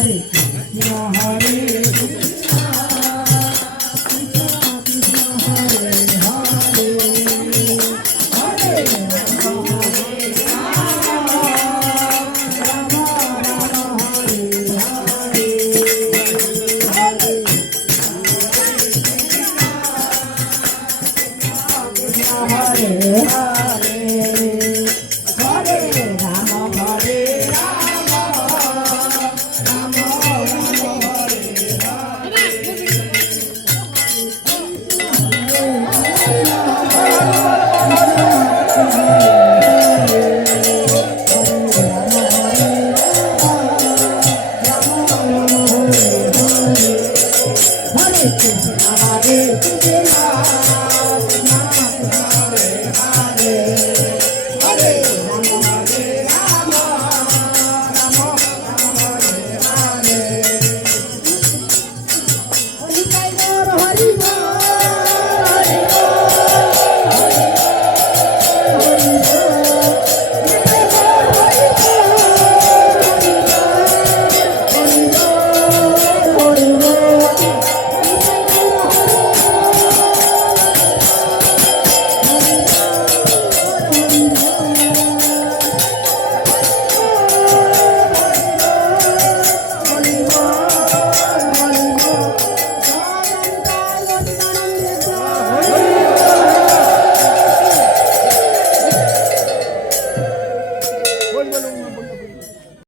Hare Hare to